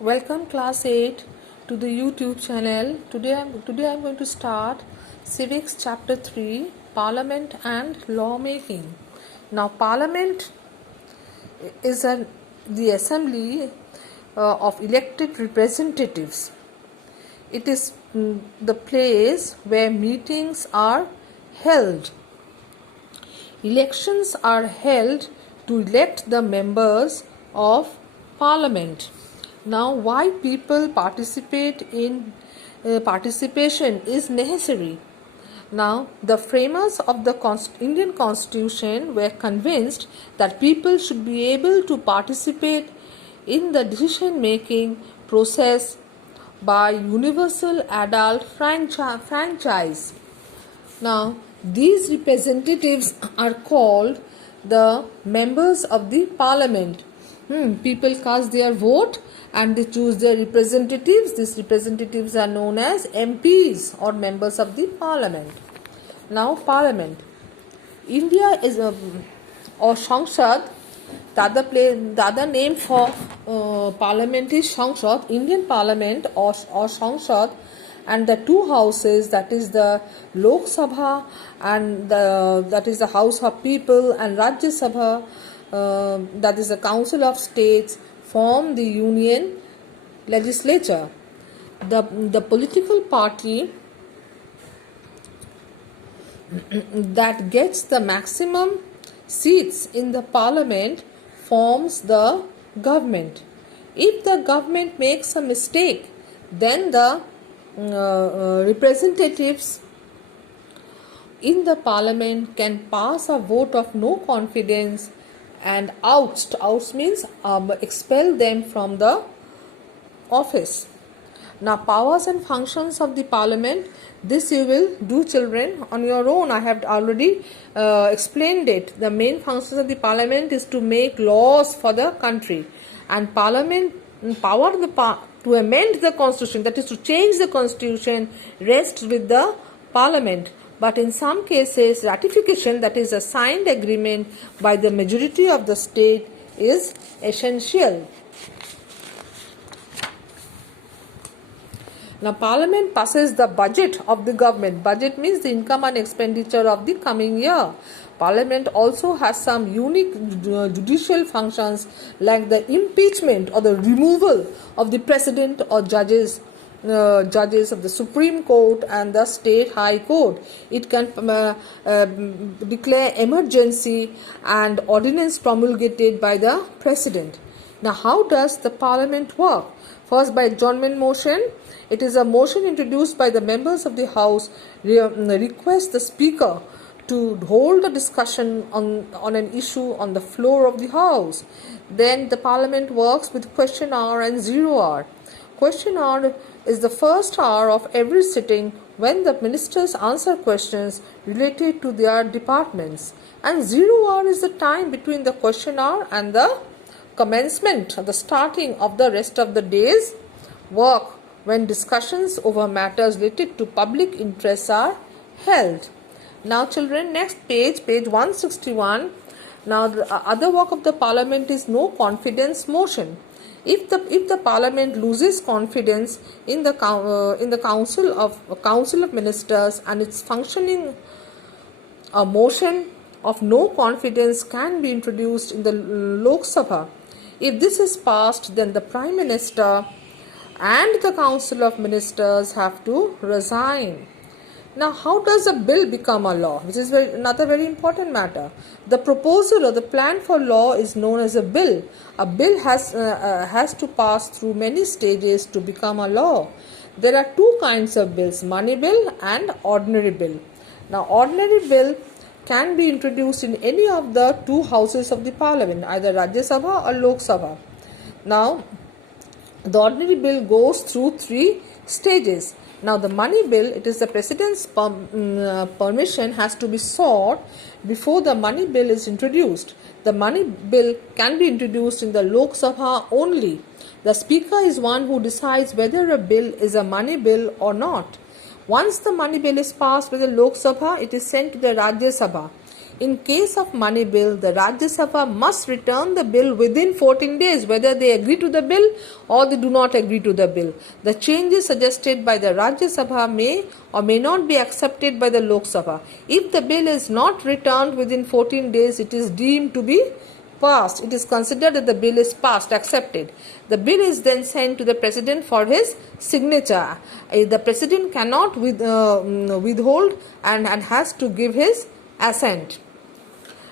Welcome class 8 to the YouTube channel. Today I'm going to start Civics chapter 3, Parliament and Lawmaking. Now Parliament is the assembly of elected representatives. It is the place where meetings are held. Elections are held to elect the members of Parliament. Now, why people participate in participation is necessary. Now, the framers of the Indian Constitution were convinced that people should be able to participate in the decision-making process by universal adult franchise. Now, these representatives are called the members of the Parliament. People cast their vote and they choose their representatives. These representatives are known as MPs or members of the Parliament. Now, Parliament. India is or Sanshad. The other name for Parliament is Sanshad, Indian Parliament or Sanshad, and the two houses, that is the Lok Sabha and that is the House of People, and Rajya Sabha, that is the Council of States, form the Union Legislature. The political party that gets the maximum seats in the Parliament forms the government. If the government makes a mistake, then the representatives in the Parliament can pass a vote of no confidence and oust means expel them from the office. Now, powers and functions of the Parliament, this you will do, children, on your own. I have already explained it. The main functions of the Parliament is to make laws for the country, and Parliament power to amend the Constitution, that is to change the Constitution, rests with the Parliament. But in some cases, ratification, that is a signed agreement by the majority of the state, is essential. Now, Parliament passes the budget of the government. Budget means the income and expenditure of the coming year. Parliament also has some unique judicial functions like the impeachment or the removal of the president or judges of the Supreme Court and the State High Court. It can declare emergency and ordinance promulgated by the President. Now, how does the Parliament work? First, by adjournment motion. It is a motion introduced by the members of the House request the Speaker to hold a discussion on an issue on the floor of the House. Then the Parliament works with question hour and 0 hour. Question hour is the first hour of every sitting when the ministers answer questions related to their departments, and 0 hour is the time between the question hour and the commencement, the starting of the rest of the day's work, when discussions over matters related to public interests are held. Now, children, next page 161. Now, the other work of the Parliament is no confidence motion. If the Parliament loses confidence in the Council of Ministers and its functioning, a motion of no confidence can be introduced in the Lok Sabha. If this is passed, then the Prime Minister and the Council of Ministers have to resign. Now, how does a bill become a law? Which is another very important matter. The proposal or the plan for law is known as a bill. A bill has to pass through many stages to become a law. There are two kinds of bills, money bill and ordinary bill. Now, ordinary bill can be introduced in any of the two houses of the Parliament, either Rajya Sabha or Lok Sabha. Now, the ordinary bill goes through 3 stages. Now, the money bill, it is the President's permission has to be sought before the money bill is introduced. The money bill can be introduced in the Lok Sabha only. The Speaker is one who decides whether a bill is a money bill or not. Once the money bill is passed by the Lok Sabha, it is sent to the Rajya Sabha. In case of money bill, the Rajya Sabha must return the bill within 14 days, whether they agree to the bill or they do not agree to the bill. The changes suggested by the Rajya Sabha may or may not be accepted by the Lok Sabha. If the bill is not returned within 14 days, it is deemed to be passed. It is considered that the bill is passed, accepted. The bill is then sent to the President for his signature. The President cannot withhold and has to give his assent.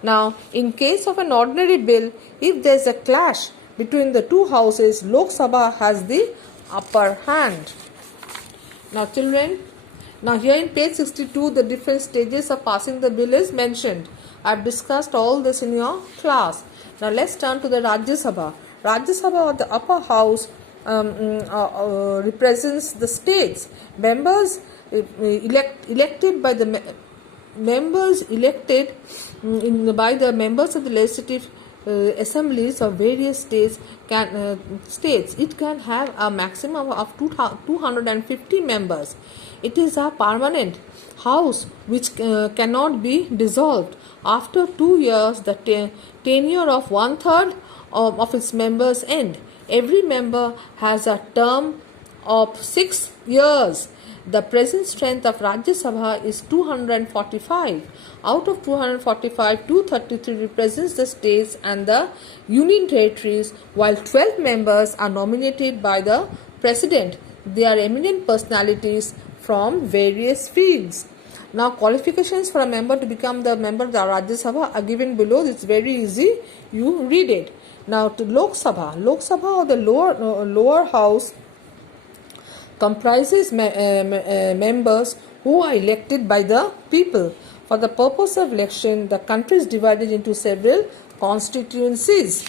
Now, in case of an ordinary bill, if there is a clash between the two houses, Lok Sabha has the upper hand. Now, children, here in page 62, the different stages of passing the bill is mentioned. I have discussed all this in your class. Now, let's turn to the Rajya Sabha. Rajya Sabha, or the upper house, represents the states. Members elected by the members elected by the members of the legislative assemblies of various states it can have a maximum of 250 members. It is a permanent house which cannot be dissolved. After 2 years, the tenure of 1/3 of its members end. Every member has a term of 6 years. The present strength of Rajya Sabha is 245. Out of 245, 233 represents the states and the union territories, while 12 members are nominated by the President. They are eminent personalities from various fields. Now, qualifications for a member to become the member of the Rajya Sabha are given below. It's very easy. You read it. Now, to Lok Sabha. Lok Sabha, or the lower house, comprises members who are elected by the people. For the purpose of election, the country is divided into several constituencies.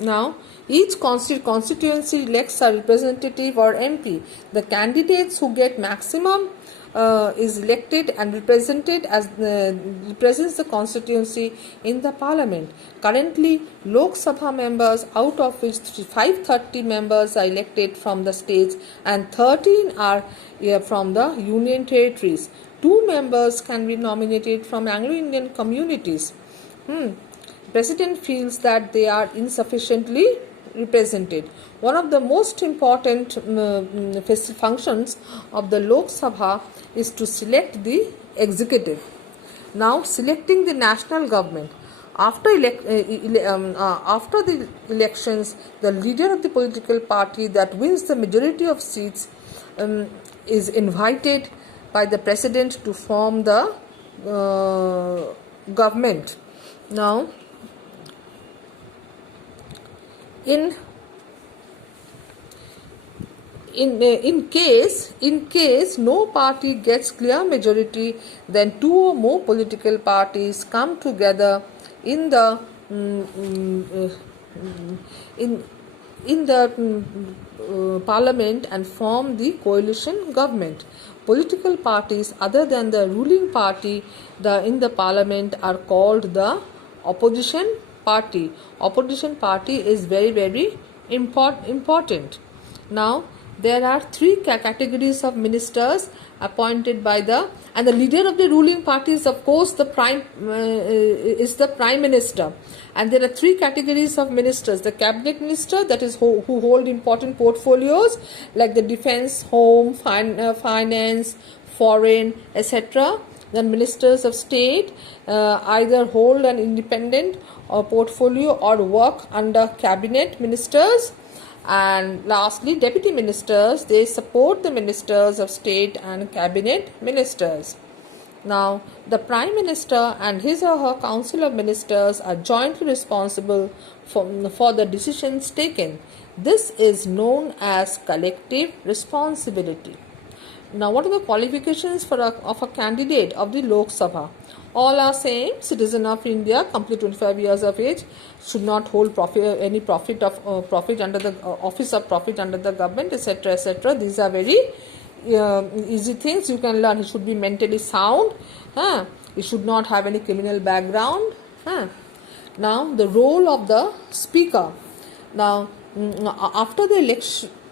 Now, each constituency elects a representative or MP. The candidates who get maximum is elected and represented as represents the constituency in the parliament. Currently, Lok Sabha members, out of which 530 members are elected from the states and 13 are from the union territories. 2 members can be nominated from Anglo-Indian communities. President feels that they are insufficiently represented. One of the most important functions of the Lok Sabha is to select the executive. Now, selecting the national government. After the elections, the leader of the political party that wins the majority of seats is invited by the President to form the government. Now, in case no party gets clear majority, then 2 or more political parties come together in the parliament and form the coalition government. Political parties other than the ruling party in the parliament are called the opposition party. Opposition party is very, very important. Now, there are 3 categories of ministers appointed by the leader of the ruling party is, of course, the prime minister. And there are 3 categories of ministers: the cabinet minister, that is who hold important portfolios like the defense, home, finance, foreign, etc. Then ministers of state either hold an independent portfolio or work under cabinet ministers. And lastly, deputy ministers, they support the ministers of state and cabinet ministers. Now, the prime minister and his or her council of ministers are jointly responsible for the decisions taken. This is known as collective responsibility. Now, what are the qualifications of a candidate of the Lok Sabha? All are same: citizen of India, complete 25 years of age, should not hold any profit under the office of profit under the government, etc., etc. These are very easy things you can learn. He should be mentally sound. He should not have any criminal background. Now, the role of the speaker. Now, after the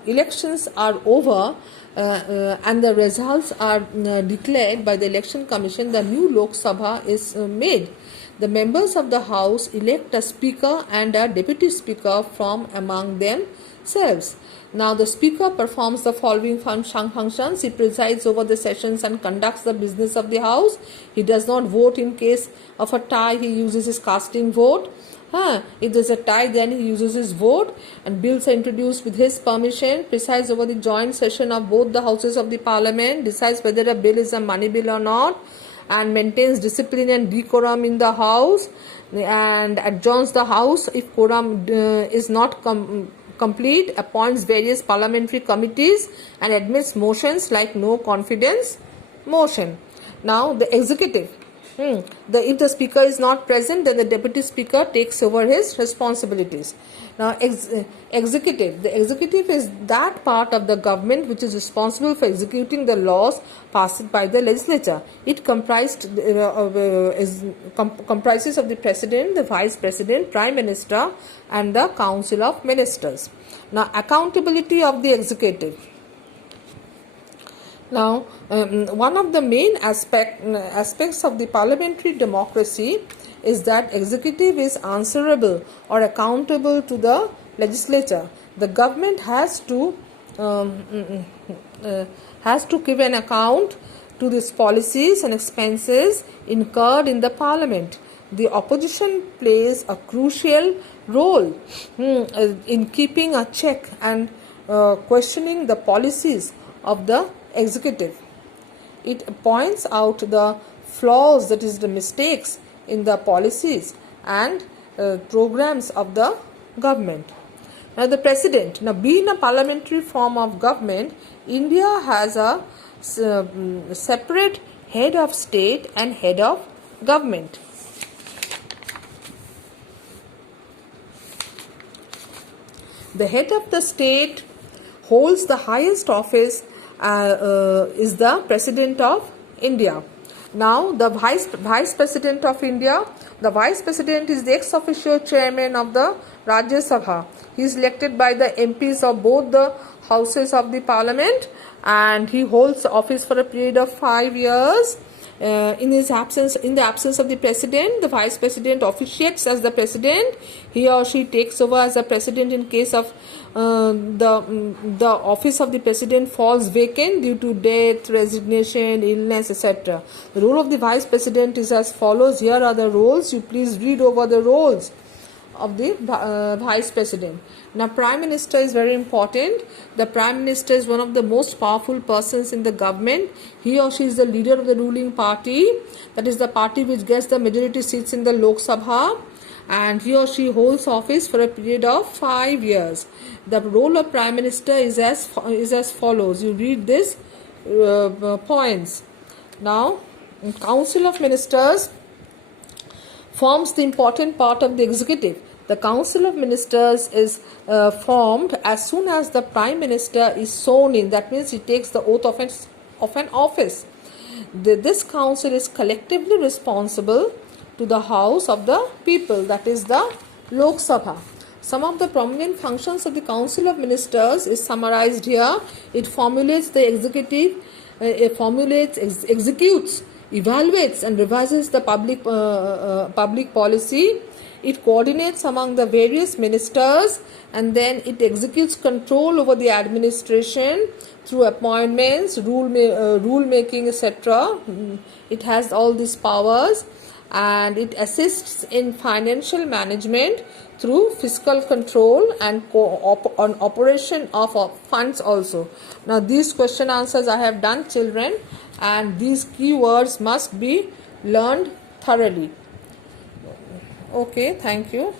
elections are over and the results are declared by the Election Commission, the new Lok Sabha is made. The members of the House elect a Speaker and a Deputy Speaker from among themselves. Now, the Speaker performs the following functions. He presides over the sessions and conducts the business of the House. He does not vote in case of a tie. He uses his casting vote. If there's a tie, then he uses his vote, and bills are introduced with his permission, presides over the joint session of both the houses of the parliament, decides whether a bill is a money bill or not, and maintains discipline and decorum in the house, and adjourns the house if quorum is not complete, appoints various parliamentary committees, and admits motions like no confidence motion. Now, the executive. If the speaker is not present, then the deputy speaker takes over his responsibilities. Now, executive. The executive is that part of the government which is responsible for executing the laws passed by the legislature. It comprises of the president, the vice president, prime minister, and the council of ministers. Now, accountability of the executive. Now, one of the main aspects of the parliamentary democracy is that executive is answerable or accountable to the legislature. The government has to give an account to these policies and expenses incurred in the parliament. The opposition plays a crucial role in keeping a check and questioning the policies of the executive. It points out the flaws, that is the mistakes in the policies and programs of the government. Now, the president. Now, being a parliamentary form of government, India has a separate head of state and head of government. The head of the state holds the highest office is the President of India. Now, the Vice President of India, the Vice President is the ex officio chairman of the Rajya Sabha. He is elected by the MPs of both the houses of the parliament, and he holds office for a period of 5 years. In the absence of the president, the vice president officiates as the president. He or she takes over as the president in case of the office of the president falls vacant due to death, resignation, illness, etc. The role of the vice president is as follows. Here are the roles. You please read over the roles of the vice president. Now, prime minister is very important. The prime minister is one of the most powerful persons in the government. He or she is the leader of the ruling party, that is the party which gets the majority seats in the Lok Sabha, and he or she holds office for a period of 5 years. The role of prime minister is as follows. You read this points. Now, council of ministers forms the important part of the executive. The Council of Ministers is formed as soon as the Prime Minister is sworn in. That means he takes the oath of an office. This council is collectively responsible to the House of the People, that is the Lok Sabha. Some of the prominent functions of the Council of Ministers is summarized here. It formulates the executive, executes, evaluates and revises the public policy. It coordinates among the various ministers, and then it executes control over the administration through appointments, rule making, etc. It has all these powers, and it assists in financial management through fiscal control and on operation of funds also. Now, these question answers I have done, children, and these keywords must be learned thoroughly. Okay, thank you.